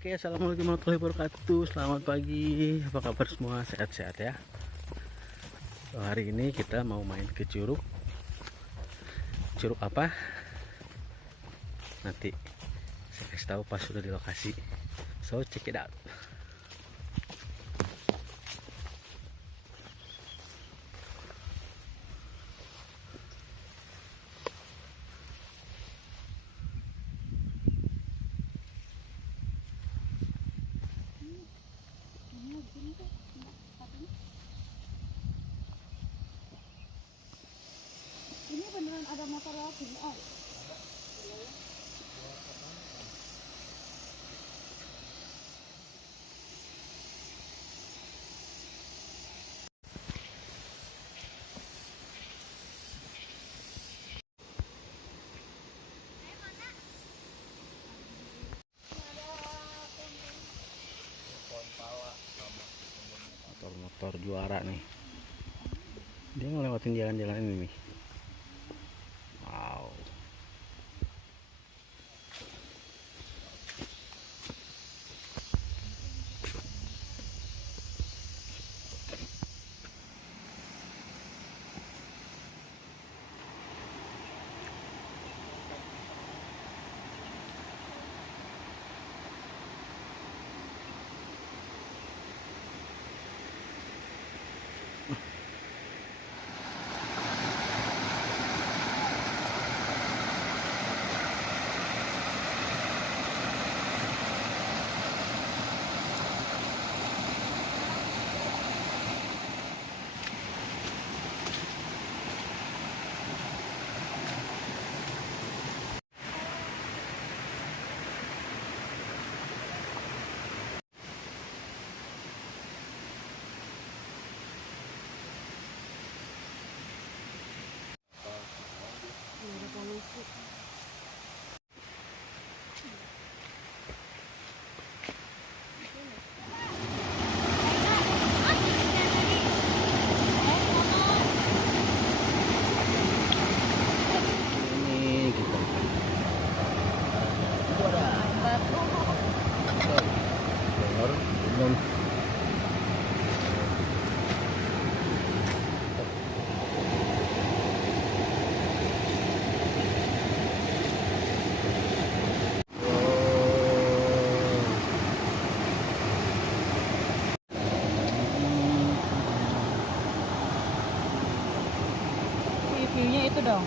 Oke, assalamualaikum warahmatullahi wabarakatuh. Selamat pagi, apa kabar semua? Sehat-sehat ya. So, hari ini kita mau main ke curug. Curug apa? Nanti saya kasih tahu pas sudah di lokasi. So check it out. Ini beneran ada motor lewat sini, oh. Motor-motor juara nih. Dia ngelewatin jalan-jalan ini nih. Wow. Ini kita Bogor, Gunung. View-nya itu dong.